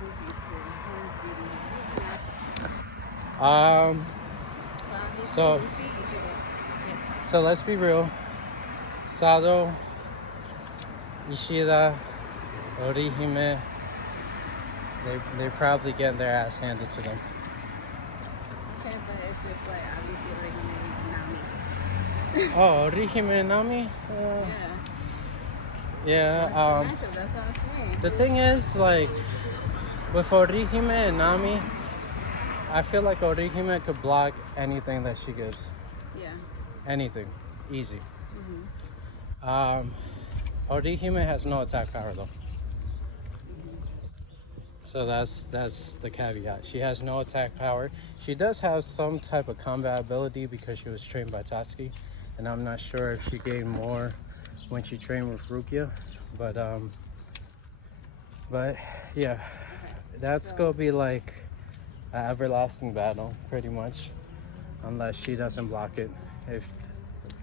movie school? Who's reading? Who's the actor? Um, So these two so Luffy, Ichigo. Yeah. so let's be real. Sado, Ishida, Orihime, they probably getting their ass handed to them. Okay, but if it's like obviously already Nami. Oh, Orihime and Nami? Yeah. Yeah, That's the matchup, that's what I'm saying. the thing is, like, with Orihime and Nami, I feel like Orihime could block anything that she gives. Yeah. Anything. Easy. Mm-hmm. Orihime has no attack power, though. So that's the caveat. She has no attack power. She does have some type of combat ability because she was trained by Tatsuki, and I'm not sure if she gained more when she trained with Rukia, but yeah, that's gonna be like an everlasting battle, pretty much, unless she doesn't block it. If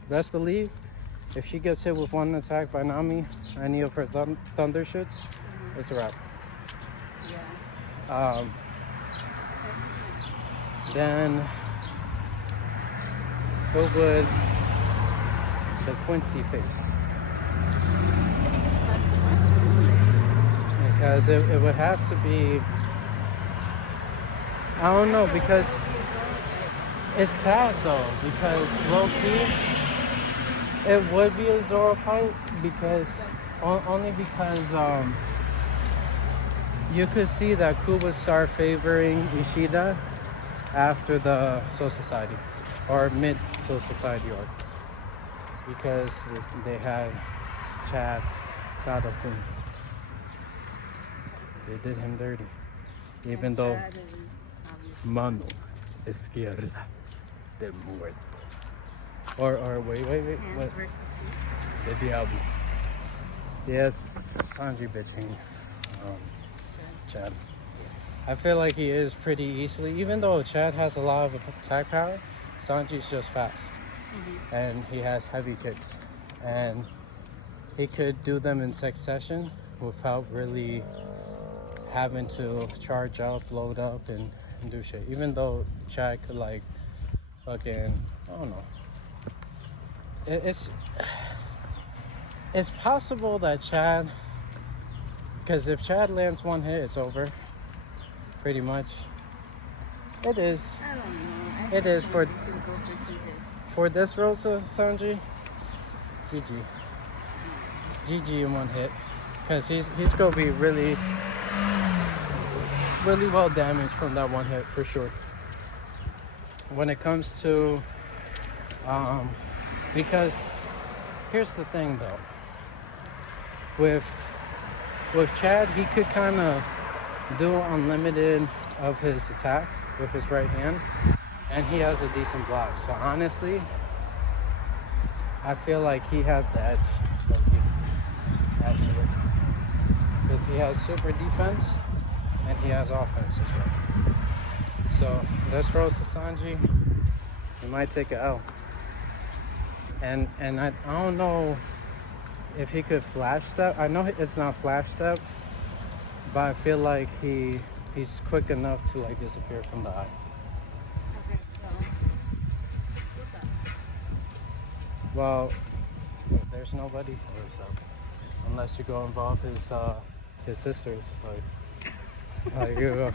best believe, if she gets hit with one attack by Nami, any of her thunder shits, it's a wrap. Yeah. Then who would the Quincy face? That's the question. Because it would have to be, I don't know, because it's sad though, because low-key it would be a Zoro fight, because only because you could see that Ku would start favoring Ishida after the Soul Society, or mid Soul Society arc, because they had Chad Sado-kun. They did him dirty, even though That is obviously. Mano izquierda de muerto. Or wait, Hands what? versus feet. The Diablo. Yes, Sanji bitching Chad. I feel like he is pretty easily, even though Chad has a lot of attack power, Sanji's just fast. And he has heavy kicks. And he could do them in succession without really having to charge up, load up, and do shit. Even though Chad could like fucking, I don't know. It's possible that Chad, because if Chad lands one hit, it's over. Pretty much. It is. I don't know. It is for You can go for 2 hits. for this Rosa Sanji. GG. GG in one hit. Because he's gonna be really well damaged from that one hit for sure. When it comes to because here's the thing though. With Chad, he could kind of do unlimited of his attack with his right hand, and he has a decent block. So honestly, I feel like he has the edge, actually, because he has super defense and he has offense as well. So this Rosa Sanji, he might take a L. And I don't know if he could flash step. I know it's not flash step, but I feel like he's quick enough to like disappear from the eye. Okay, so what's up? Well, there's nobody for himself unless you go involve his sisters. Like you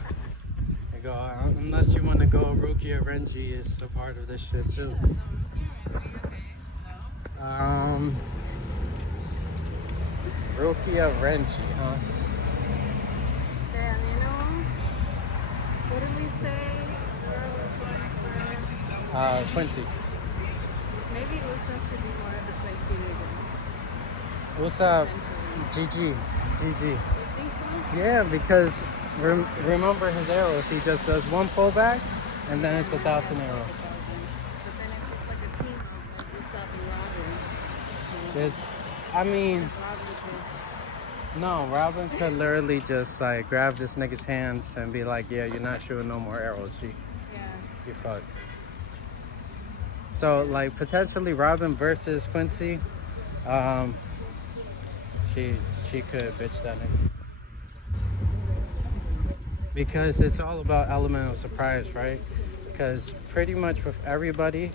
go unless you want to go. Rukia Renji is a part of this shit too. Rukia Renji, huh? Damn, you know, what did we say? Zoro was going for? Quincy. Maybe Usopp should be more of the Quincy nigga. What's up? Essentially. GG. You think so? Yeah, because remember his arrows. He just does one pullback, and then it's 1,000 arrows. But then it's just like a team of like Usopp and Robin. It's, I mean, Robin just no, Robin could literally just like grab this nigga's hands and be like, yeah, you're not shooting no more arrows, G. yeah. You fucked. So like potentially Robin versus Quincy, she could bitch that nigga. because it's all about element of surprise, right? Because pretty much with everybody,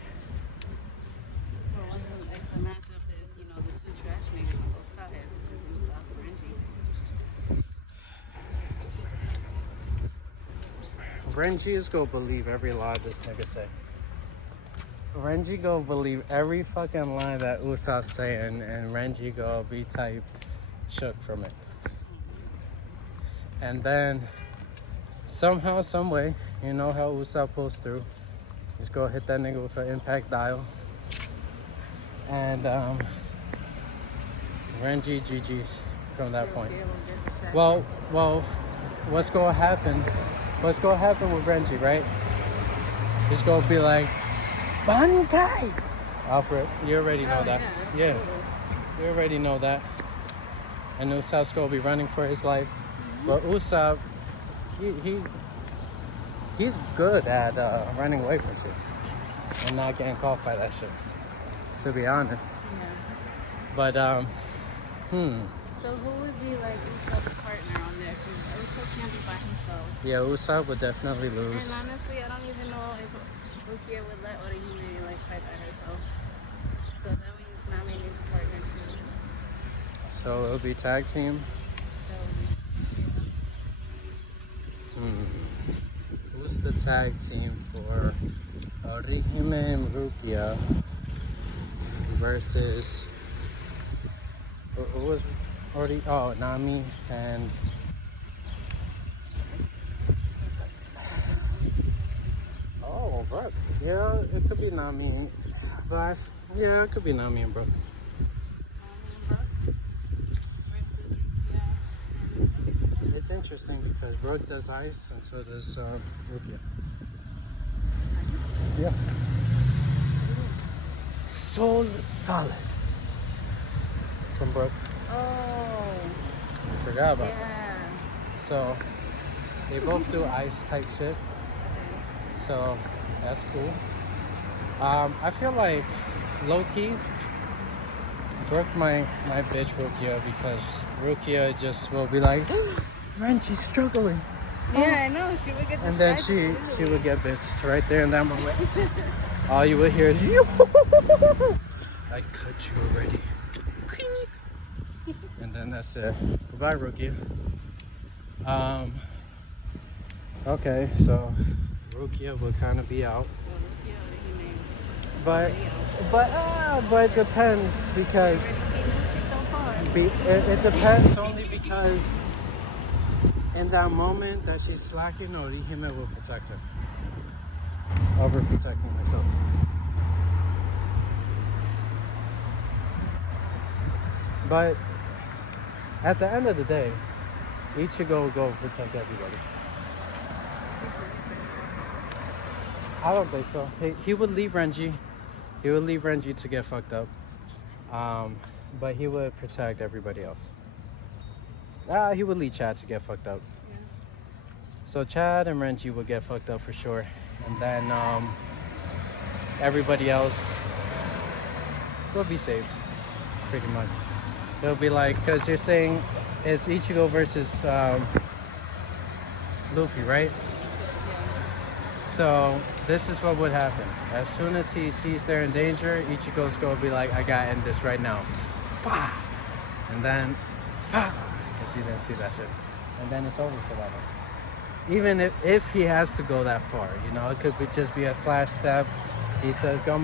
So what's the matchup is, you know, the two trash niggas on both sides, which is Usopp and Renji. Renji is gonna believe every lie this nigga say. Renji gonna believe every fucking line that Usopp's saying, and Renji gonna be type shook from it. And then somehow, some way, you know how Usopp pulls through. Just go hit that nigga with an impact dial. And Renji GG's from that point. Well, what's gonna happen? What's gonna happen with Renji, right? He's gonna be like, Bankai! Alfred, you already know that. Yeah, you already know that. And Usopp's gonna be running for his life. But Usopp, he's good at running away from shit and not getting caught by that shit, to be honest. Yeah. But So who would be like Usopp's partner on there? Because Usopp can't be by himself. yeah, Usopp would definitely lose. And honestly, I don't even know if Rukia would let Orihime like fight by herself. So that means Nami needs a partner too. So it'll be tag team. Who's the tag team for Orihime and Rukia versus who was already? Oh, Nami and oh, Brooke. Yeah, it could be Nami, but yeah, it could be Nami and Brooke. Versus Rukia. It's interesting because Brooke does ice and so does Rukia. Yeah. Soul Solid from Brooke. Oh. I forgot about that. Yeah. So they both do ice type shit. So that's cool. I feel like low key Brooke might bitch Rukia because Rukia just will be like, Renji's struggling. Yeah, I know. She would get And then distracted she easily. would get bitched right there in that moment. All you would hear is, I cut you already. And then that's it. Goodbye, Rukia. Okay, so Rukia will kind of be out. So Rukia, Orihime. But it depends because it depends only because in that moment that she's slacking, Orihime will protect her. Overprotecting herself. But at the end of the day, Ichigo will go protect everybody. I don't think so. He would leave Renji. He would leave Renji to get fucked up. But he would protect everybody else. He would leave Chad to get fucked up. Yeah. So Chad and Renji would get fucked up for sure. And then everybody else will be saved, pretty much. It'll be like, because you're saying it's Ichigo versus Luffy, right? So this is what would happen. As soon as he sees they're in danger, Ichigo's gonna be like, I gotta end this right now. And then, because you didn't see that shit. And then it's over for that one. Even if he has to go that far, you know, it could just be a flash step. He says, go,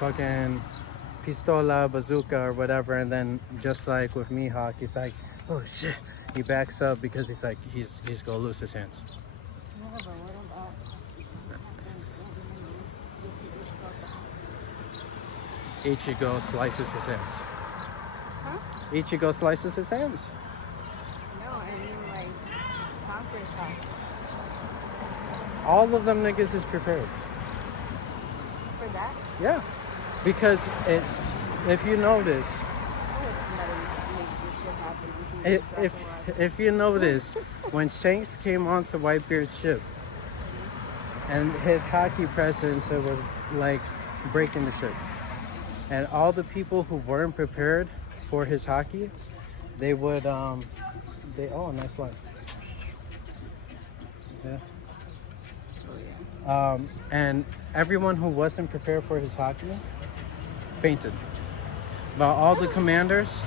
fucking pistola, bazooka, or whatever. And then just like with Mihawk, he's like, oh shit. He backs up because he's like, he's gonna lose his hands. Yeah, but what about Ichigo slices his hands. Huh? Ichigo slices his hands. No, I mean like Conqueror's house. All of them niggas is prepared. For that? Yeah. Because if you notice, I wish somebody would just make this shit happen on TV so I can watch. if you notice, when Shanks came onto Whitebeard's ship and his hockey presence, it was like breaking the ship. And all the people who weren't prepared for his hockey, they would oh, nice line. Yeah. Oh yeah. And everyone who wasn't prepared for his haki fainted. But all the commanders,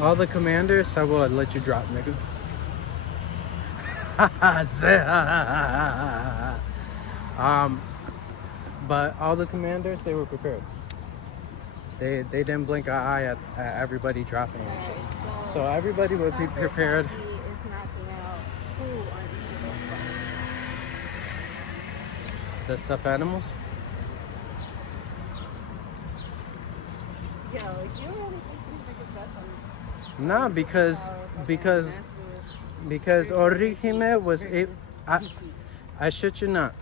I will let you drop, nigga. But all the commanders, they were prepared. They didn't blink an eye at everybody dropping. Alright, So everybody would be prepared. Is knocking out who on each of those spots? The stuffed animals. Yo, you really think these niggas got some Nah, because Orihime was I shit you not.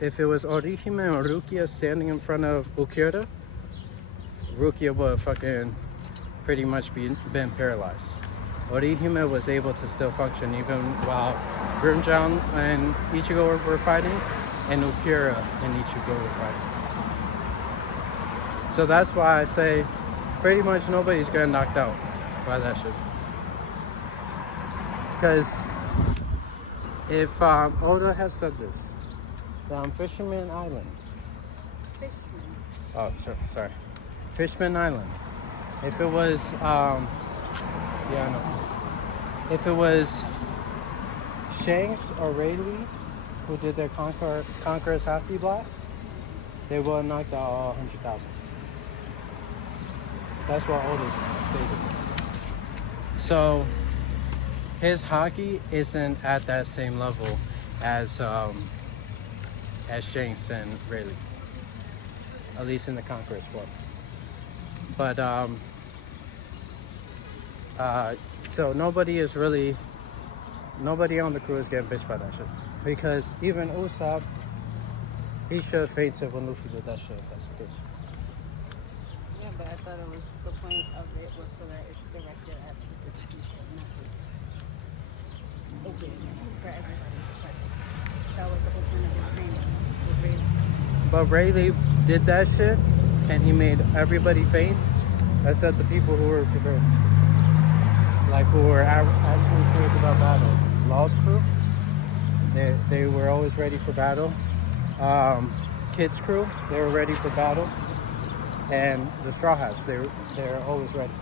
If it was Orihime or Rukia standing in front of Ukira, Rukia would fucking pretty much been paralyzed. Orihime was able to still function even while Grimjown and Ichigo were fighting, and Ukira and Ichigo were fighting. So that's why I say pretty much nobody's getting knocked out by that shit. Because if Oda has said this, that on Fisherman Island. fishmen. Oh, sorry. Fishman Island. If it was, yeah, I know. If it was Shanks or Rayleigh who did their Conqueror's Haki Blast, they would have knocked out all 100,000. That's what Oda stated. So his haki isn't at that same level as Shanks and Rayleigh, at least in the Conqueror's form. But so nobody on the crew is getting bitched by that shit, because even Usopp, he should have fainted when Luffy did that shit. If that's the case. Yeah, but I thought it was the point of it was so that it's directed at specific people, not just open for everybody's part. That was the whole point of his training with Rayleigh. But Rayleigh did that shit, and he made everybody faint, except the people who were prepared, like who were actually serious about battle. Law's crew, they were always ready for battle. Kid's crew, they were ready for battle, and the Straw Hats, they're always ready.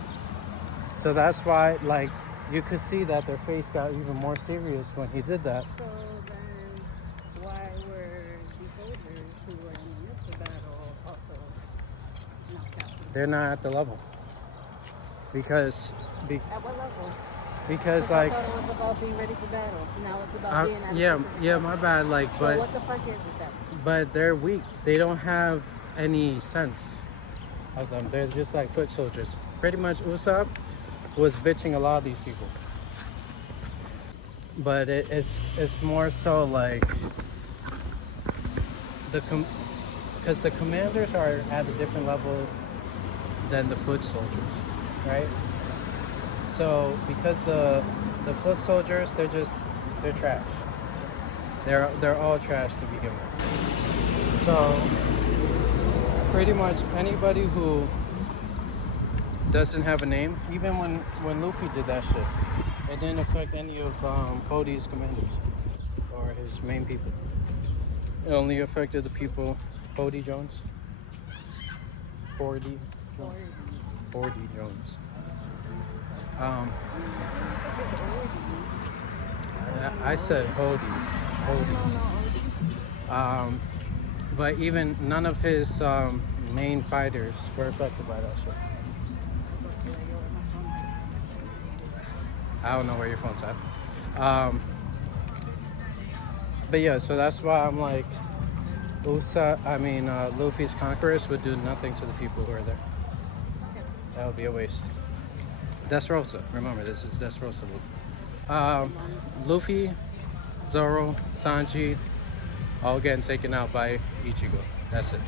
So that's why, like, you could see that their face got even more serious when he did that. So then, why were the soldiers who were in the midst of battle also knocked out? They're not at the level. Because At what level? because I like thought it was about being ready for battle. Now it's about being at a yeah, specific yeah, level. my bad. Like, So but what the fuck is it then? but they're weak. They don't have any sense of them. They're just like foot soldiers. Pretty much, Usopp was bitching a lot of these people. But it's more so like because the commanders are at a different level than the foot soldiers, right? So because the foot soldiers, they're trash. They're all trash to begin with. So pretty much anybody who doesn't have a name, even when Luffy did that shit, it didn't affect any of Cody's commanders or his main people. It only affected the people, Cody Jones, 40 Jones. I said Hody. But even none of his main fighters were affected by that shit. I don't know where your phone's at. But yeah, so that's why I'm like, Luffy's Conquerors would do nothing to the people who are there. That would be a waste. Dressrosa, remember this is Dressrosa Luffy. Luffy, Zoro, Sanji, all getting taken out by Ichigo. That's it.